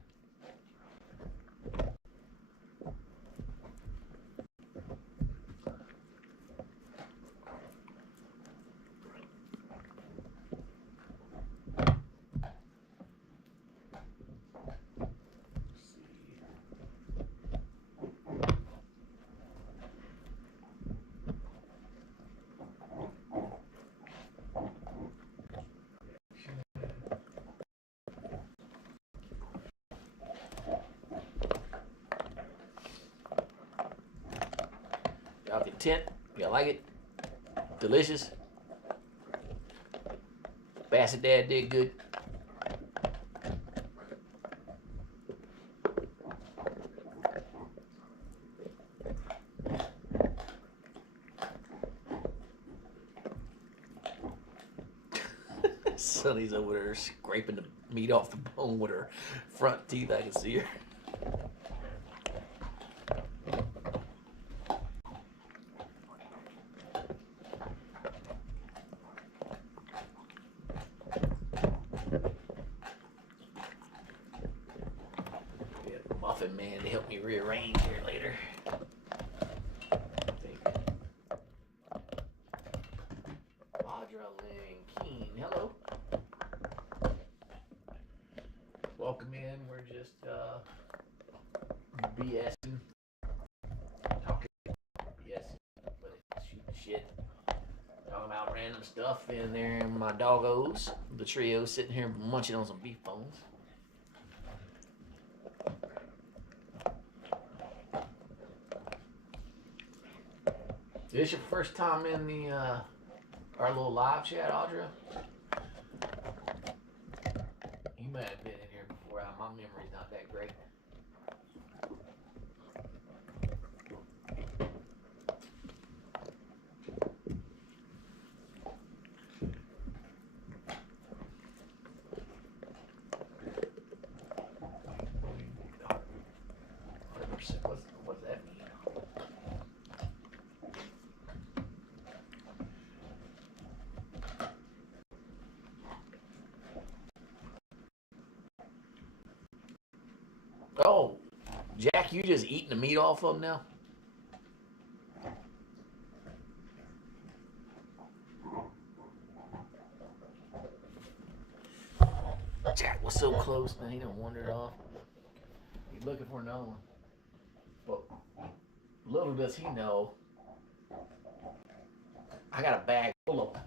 Y'all content? Y'all like it? Delicious? Basset Dad did good. Sonny's over there scraping the meat off the bone with her front teeth. I can see her. Muffin Man to help me rearrange here later. Audra Lynn Keene, hello. Welcome in. We're just BSing, talking BS, but shooting shit, talking about random stuff in there. And my doggos, the trio, sitting here munching on some beef bones. Is this your first time in the our little live chat, Audra? You might have been in here before. My memory's not that great. What's that mean? Oh, Jack, you just eating the meat off of them now? Jack was so close, man. He done wandered off. He's looking for another one. But little does he know, I got a bag full of them.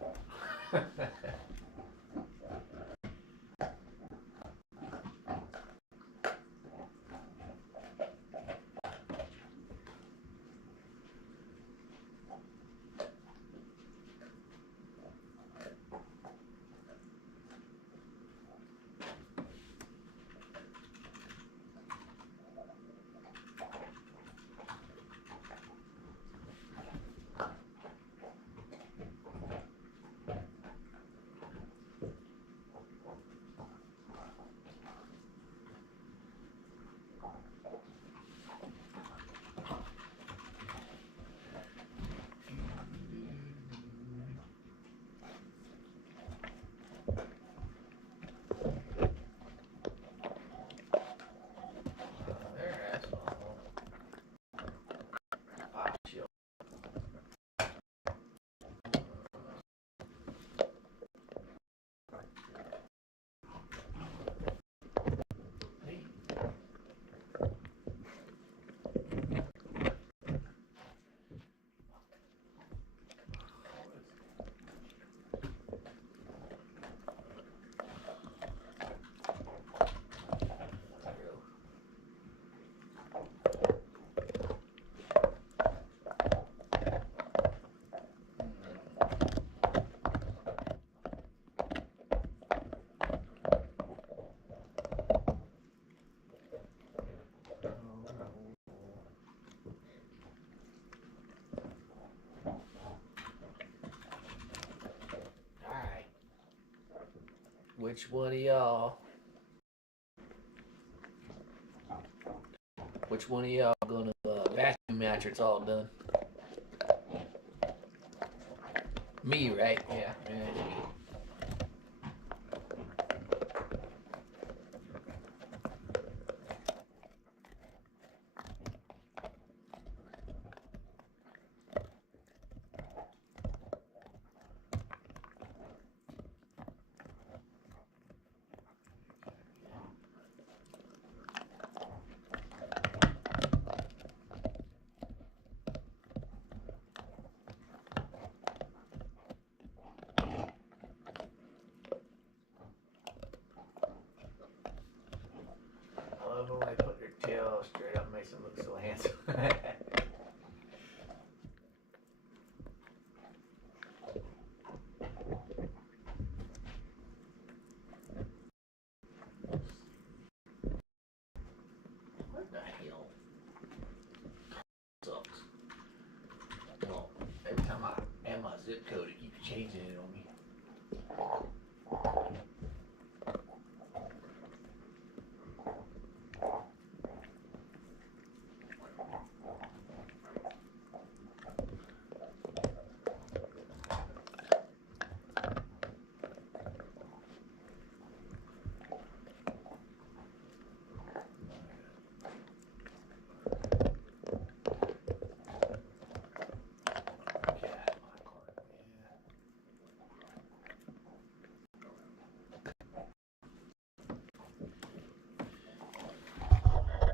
Which one of y'all? Which one of y'all gonna vacuum after it's all done? Me, right? Yeah. I love when they put their tail straight up, makes them look so handsome. What the hell? Sucks. Well, every time I add my zip code, it keeps changing it on me.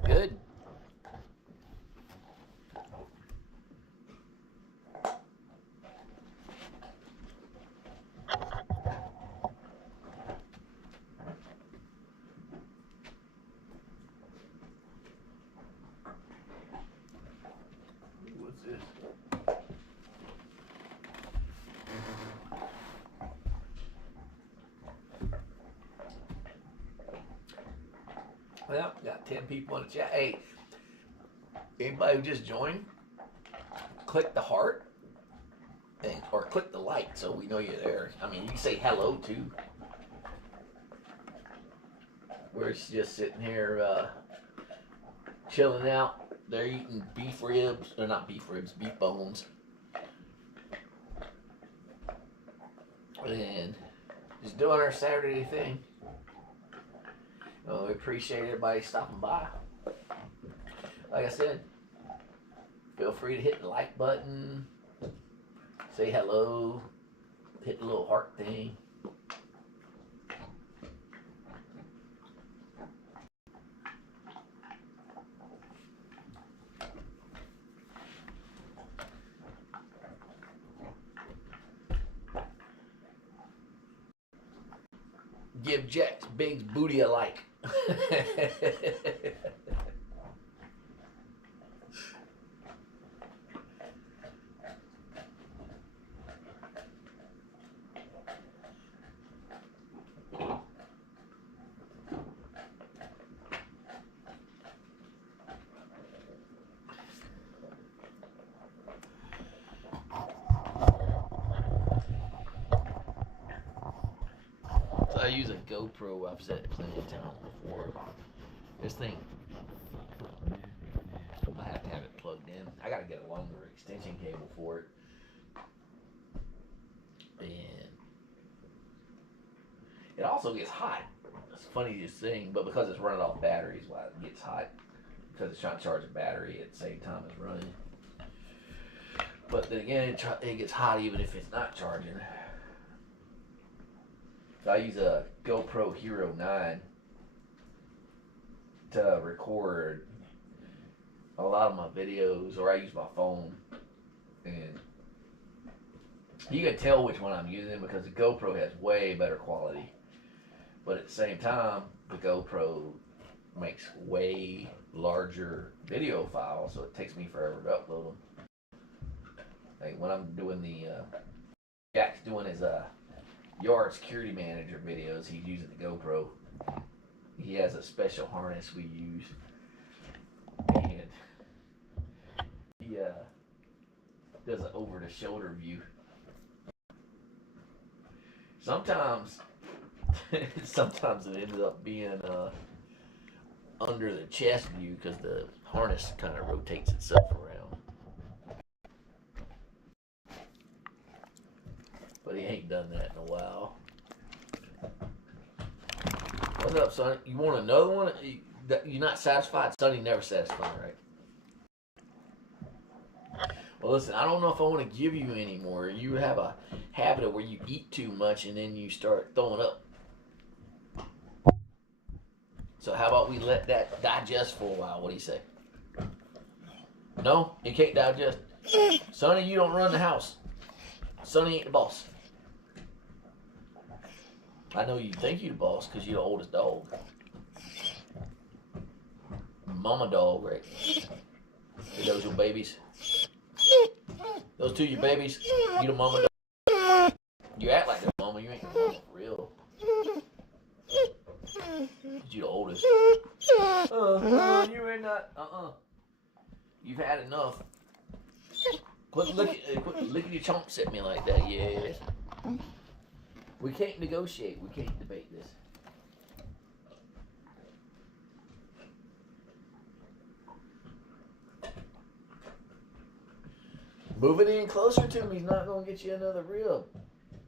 Good. What's this? Well, got 10 people in the chat. Hey, anybody who just joined, click the heart or click the like so we know you're there. I mean, you can say hello too. We're just sitting here chilling out. They're eating beef ribs, or not beef ribs, beef bones. And just doing our Saturday thing. We appreciate everybody stopping by. Like I said, feel free to hit the like button, say hello, hit the little heart thing. Give Jack's Big's booty a like. I use a GoPro. I've said it plenty of times before. This thing, I have to have it plugged in. I gotta get a longer extension cable for it. And it also gets hot. It's the funniest thing, but because it's running off batteries, why it gets hot. Because it's trying to charge a battery at the same time it's running. But then again, it gets hot even if it's not charging. So I use a GoPro Hero 9 to record a lot of my videos, or I use my phone. And you can tell which one I'm using because the GoPro has way better quality. But at the same time, the GoPro makes way larger video files, so it takes me forever to upload them. Like when I'm doing Jack's doing his yard security manager videos, he's using the GoPro. He has a special harness we use, and he does an over the shoulder view. Sometimes Sometimes it ended up being under the chest view because the harness kind of rotates itself around. But he ain't done that in a while. What's up, son? You want another one? You're not satisfied? Sonny never satisfied, right? Well, listen, I don't know if I want to give you any more. You have a habit of where you eat too much and then you start throwing up. So how about we let that digest for a while? What do you say? No? You can't digest? Sonny, you don't run the house. Sonny ain't the boss. I know you think you're the boss because you're the oldest dog. Mama dog, right? Are those your babies? Those two your babies? You the mama dog? You act like the mama. You ain't the mama for real. You the oldest. You ain't not. You've had enough. Quit licking your chomps at me like that. Yes. We can't negotiate. We can't debate this. Move it in closer to me. He's not gonna get you another rib.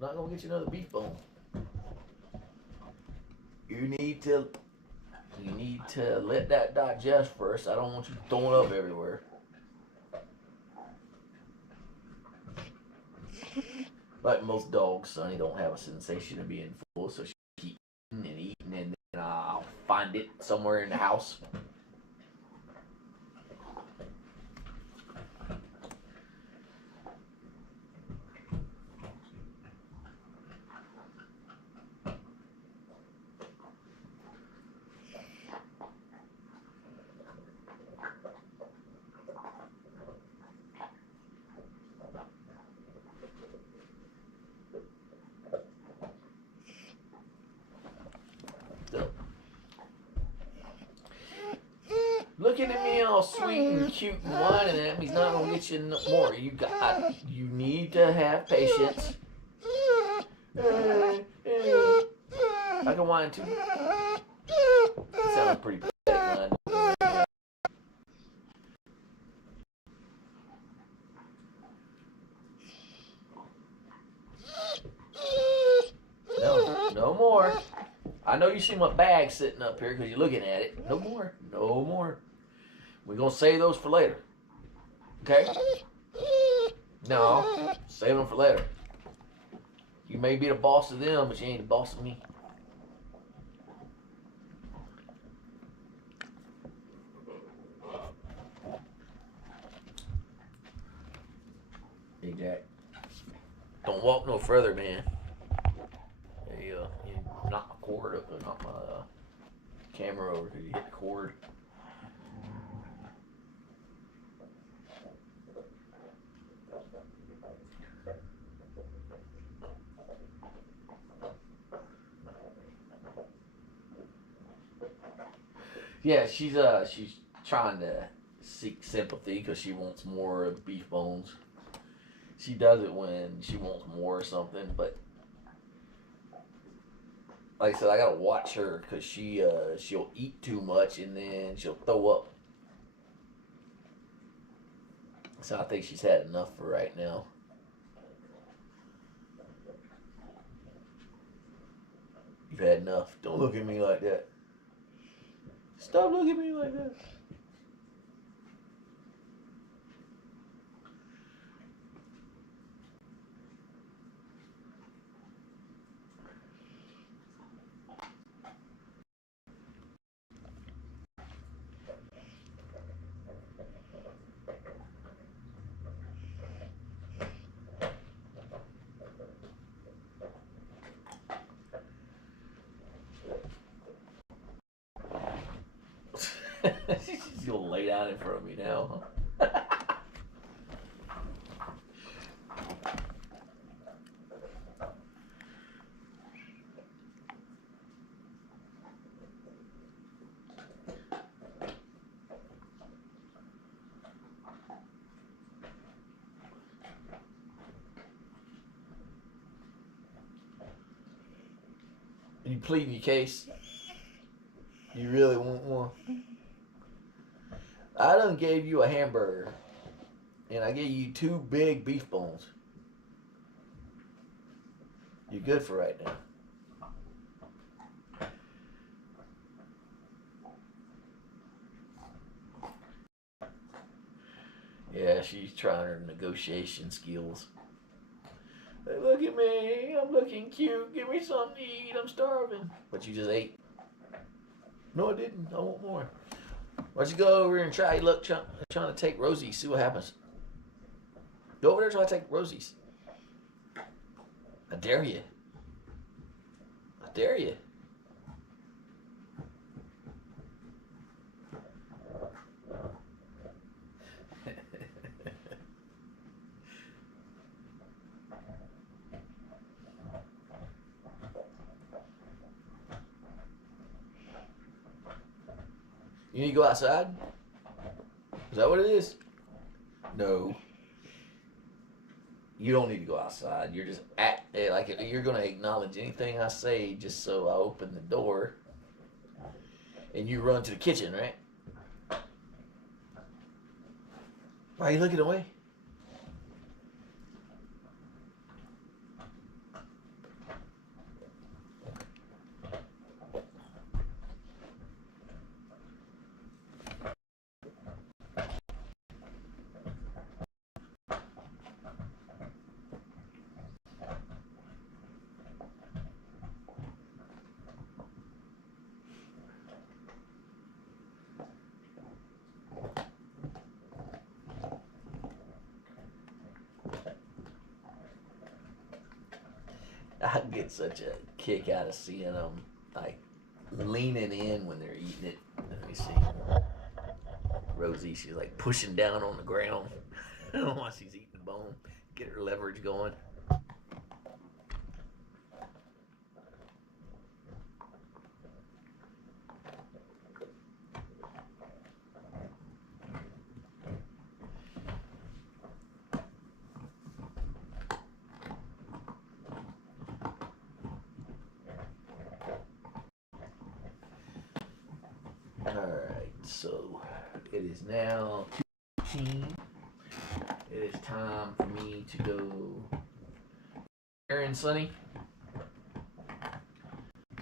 Not gonna get you another beef bone. You need to let that digest first. I don't want you throwing up everywhere. Like most dogs, Sonny don't have a sensation of being full, so she keeps eating and eating, and then I'll find it somewhere in the house. Looking at me all sweet and cute and whining at me, he's not gonna get you no more. You need to have patience. I can whine too. It sounds pretty pathetic when I do it. No more. I know you see my bag sitting up here because you're looking at it. No more. No more. We're going to save those for later. Okay? No. Save them for later. You may be the boss of them, but you ain't the boss of me. Hey, Jack. Don't walk no further, man. You knock my cord up, knock my camera over because you hit the cord. Yeah, she's trying to seek sympathy because she wants more beef bones. She does it when she wants more or something, but like I said, I gotta watch her because she'll eat too much and then she'll throw up. So I think she's had enough for right now. You've had enough. Don't look at me like that. Stop looking at me like that. She's gonna lay down in front of me now, huh? pleading your case? You really want one? I done gave you a hamburger, and I gave you 2 big beef bones. You're good for right now. Yeah, she's trying her negotiation skills. Hey, look at me. I'm looking cute. Give me something to eat. I'm starving. But you just ate. No, I didn't. I want more. Why don't you go over and try trying to take Rosie's, see what happens. Go over there and try to take Rosie's. I dare you. I dare you. You need to go outside? Is that what it is? No. You don't need to go outside. You're just like you're going to acknowledge anything I say just so I open the door and you run to the kitchen, right? Why are you looking away? I get such a kick out of seeing them like leaning in when they're eating it. Let me see. Rosie, she's like pushing down on the ground while she's eating the bone. Get her leverage going. Alright, so it is now 2:15. It is time for me to go. Aaron, Sonny.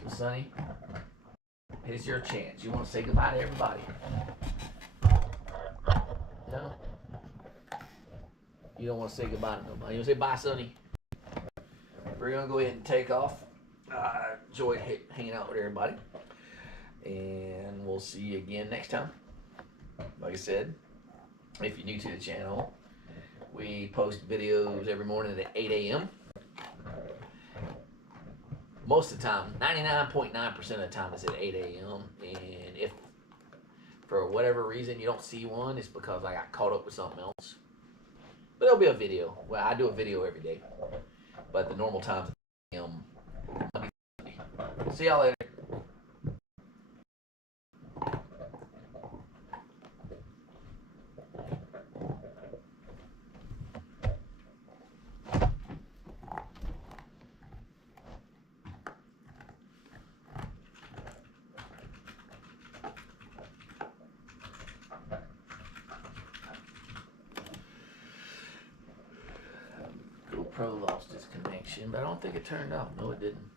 So, Sonny, here's your chance. You want to say goodbye to everybody? No? You don't want to say goodbye to nobody. You want to say bye, Sonny? We're going to go ahead and take off. I enjoyed hanging out with everybody. And we'll see you again next time. Like I said, if you're new to the channel, we post videos every morning at 8 a.m. Most of the time, 99.9% of the time it's at 8 a.m. And if for whatever reason you don't see one, it's because I got caught up with something else. But there'll be a video. Well, I do a video every day. But the normal times at 8 a.m. See y'all later. GoPro lost its connection, but I don't think it turned off. No, it didn't.